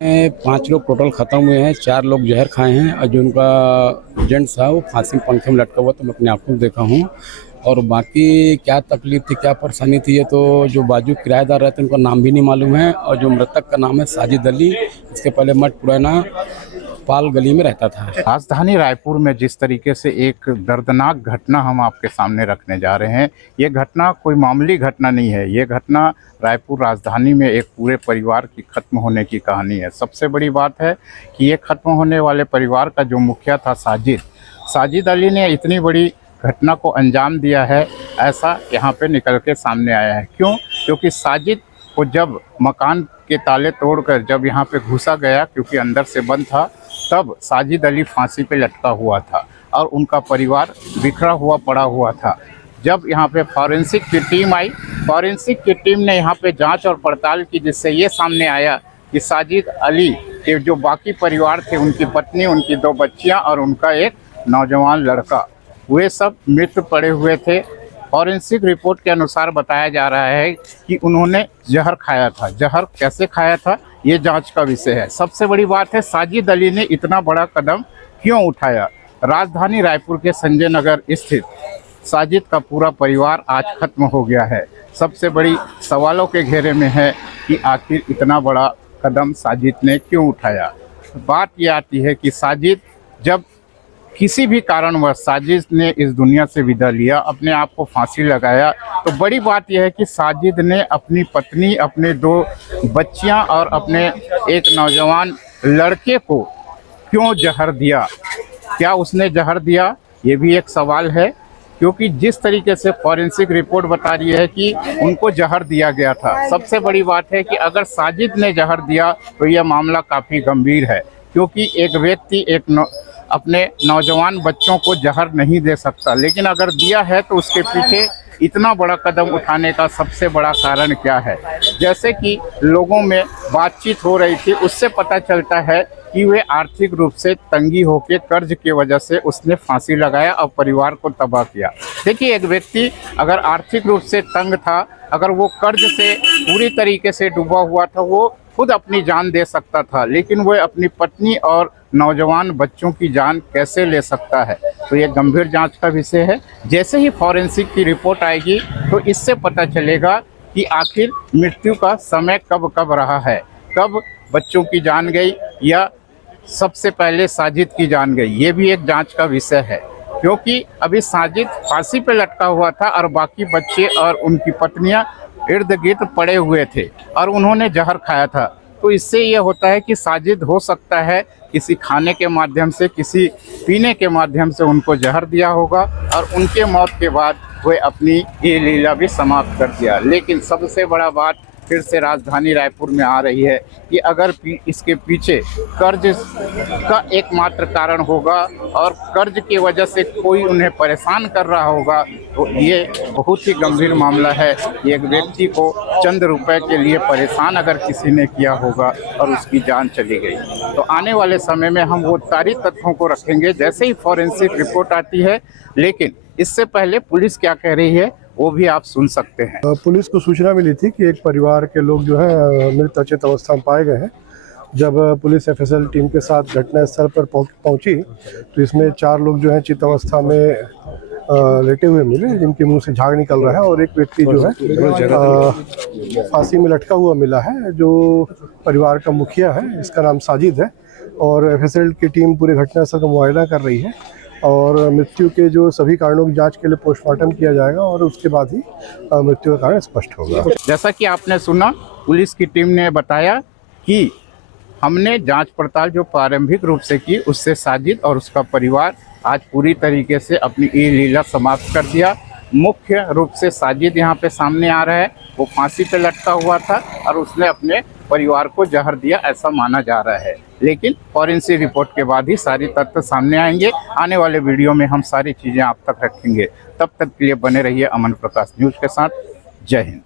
पांच लोग टोटल खत्म हुए हैं, चार लोग जहर खाए हैं और जो उनका जेंट्स था वो फांसी पंखे में लटका हुआ, तो मैं अपने आंखों से देखा हूँ। और बाकी क्या तकलीफ थी, क्या परेशानी थी, ये तो जो बाजू किराएदार रहते हैं उनका नाम भी नहीं मालूम है। और जो मृतक का नाम है साजिद अली, इसके पहले मठ पुराना पाल गली में रहता था। राजधानी रायपुर में जिस तरीके से एक दर्दनाक घटना हम आपके सामने रखने जा रहे हैं, ये घटना कोई मामूली घटना नहीं है। ये घटना रायपुर राजधानी में एक पूरे परिवार की खत्म होने की कहानी है। सबसे बड़ी बात है कि ये खत्म होने वाले परिवार का जो मुखिया था साजिद अली ने इतनी बड़ी घटना को अंजाम दिया है, ऐसा यहाँ पे निकल के सामने आया है। क्यों? क्योंकि साजिद को जब मकान के ताले तोड़कर जब यहाँ पे घुसा गया, क्योंकि अंदर से बंद था, तब साजिद अली फांसी पे लटका हुआ था और उनका परिवार बिखरा हुआ पड़ा हुआ था। जब यहाँ पे फॉरेंसिक की टीम आई, फॉरेंसिक की टीम ने यहाँ पे जांच और पड़ताल की, जिससे ये सामने आया कि साजिद अली के जो बाकी परिवार थे, उनकी पत्नी, उनकी दो बच्चियाँ और उनका एक नौजवान लड़का, वे सब मृत पड़े हुए थे। फॉरेंसिक रिपोर्ट के अनुसार बताया जा रहा है कि उन्होंने जहर खाया था। जहर कैसे खाया था, ये जांच का विषय है। सबसे बड़ी बात है, साजिद अली ने इतना बड़ा कदम क्यों उठाया? राजधानी रायपुर के संजय नगर स्थित साजिद का पूरा परिवार आज खत्म हो गया है। सबसे बड़ी सवालों के घेरे में है कि आखिर इतना बड़ा कदम साजिद ने क्यों उठाया। बात ये आती है कि साजिद जब किसी भी कारणवश साजिद ने इस दुनिया से विदा लिया, अपने आप को फांसी लगाया, तो बड़ी बात यह है कि साजिद ने अपनी पत्नी, अपने दो बच्चियां और अपने एक नौजवान लड़के को क्यों जहर दिया? क्या उसने जहर दिया, ये भी एक सवाल है। क्योंकि जिस तरीके से फॉरेंसिक रिपोर्ट बता रही है कि उनको जहर दिया गया था। सबसे बड़ी बात है कि अगर साजिद ने जहर दिया तो यह मामला काफ़ी गंभीर है, क्योंकि एक व्यक्ति अपने नौजवान बच्चों को जहर नहीं दे सकता, लेकिन अगर दिया है तो उसके पीछे इतना बड़ा कदम उठाने का सबसे बड़ा कारण क्या है? जैसे कि लोगों में बातचीत हो रही थी, उससे पता चलता है कि वे आर्थिक रूप से तंगी होकर कर्ज की वजह से उसने फांसी लगाया और परिवार को तबाह किया। देखिए, एक व्यक्ति अगर आर्थिक रूप से तंग था, अगर वो कर्ज से पूरी तरीके से डूबा हुआ था, वो खुद अपनी जान दे सकता था, लेकिन वह अपनी पत्नी और नौजवान बच्चों की जान कैसे ले सकता है? तो ये गंभीर जांच का विषय है। जैसे ही फॉरेंसिक की रिपोर्ट आएगी तो इससे पता चलेगा कि आखिर मृत्यु का समय कब कब रहा है, कब बच्चों की जान गई या सबसे पहले साजिद की जान गई। ये भी एक जांच का विषय है, क्योंकि अभी साजिद फांसी पे लटका हुआ था और बाकी बच्चे और उनकी पत्नियां इर्द गिर्द पड़े हुए थे और उन्होंने जहर खाया था। तो इससे ये होता है कि साजिद हो सकता है किसी खाने के माध्यम से, किसी पीने के माध्यम से उनको जहर दिया होगा और उनके मौत के बाद वे अपनी ये लीला भी समाप्त कर दिया। लेकिन सबसे बड़ा बात फिर से राजधानी रायपुर में आ रही है कि अगर इसके पीछे कर्ज का एकमात्र कारण होगा और कर्ज की वजह से कोई उन्हें परेशान कर रहा होगा, तो ये बहुत ही गंभीर मामला है। एक व्यक्ति को चंद रुपए के लिए परेशान अगर किसी ने किया होगा और उसकी जान चली गई, तो आने वाले समय में हम वो सारी तथ्यों को रखेंगे जैसे ही फॉरेंसिक रिपोर्ट आती है। लेकिन इससे पहले पुलिस क्या कह रही है वो भी आप सुन सकते हैं। पुलिस को सूचना मिली थी कि एक परिवार के लोग जो है मृत अचेत अवस्था में पाए गए हैं। जब पुलिस एफएसएल टीम के साथ घटनास्थल पर पहुंची तो इसमें चार लोग जो हैं चित अवस्था में लेटे हुए मिले, जिनके मुंह से झाग निकल रहा है, और एक व्यक्ति जो है फांसी में लटका हुआ मिला है, जो परिवार का मुखिया है। इसका नाम साजिद है और एफएसएल की टीम पूरे घटनास्थल का मुआयना कर रही है और मृत्यु के जो सभी कारणों की जांच के लिए पोस्टमार्टम किया जाएगा और उसके बाद ही मृत्यु का कारण स्पष्ट होगा। जैसा कि आपने सुना, पुलिस की टीम ने बताया कि हमने जांच पड़ताल जो प्रारंभिक रूप से की, उससे साजिद और उसका परिवार आज पूरी तरीके से अपनी ये लीला समाप्त कर दिया। मुख्य रूप से साजिद यहाँ पे सामने आ रहा है, वो फांसी पे लटका हुआ था और उसने अपने परिवार को जहर दिया, ऐसा माना जा रहा है। लेकिन फॉरेंसिक रिपोर्ट के बाद ही सारी तथ्य सामने आएंगे। आने वाले वीडियो में हम सारी चीज़ें आप तक रखेंगे। तब तक के लिए बने रहिए अमन प्रकाश न्यूज़ के साथ। जय हिंद।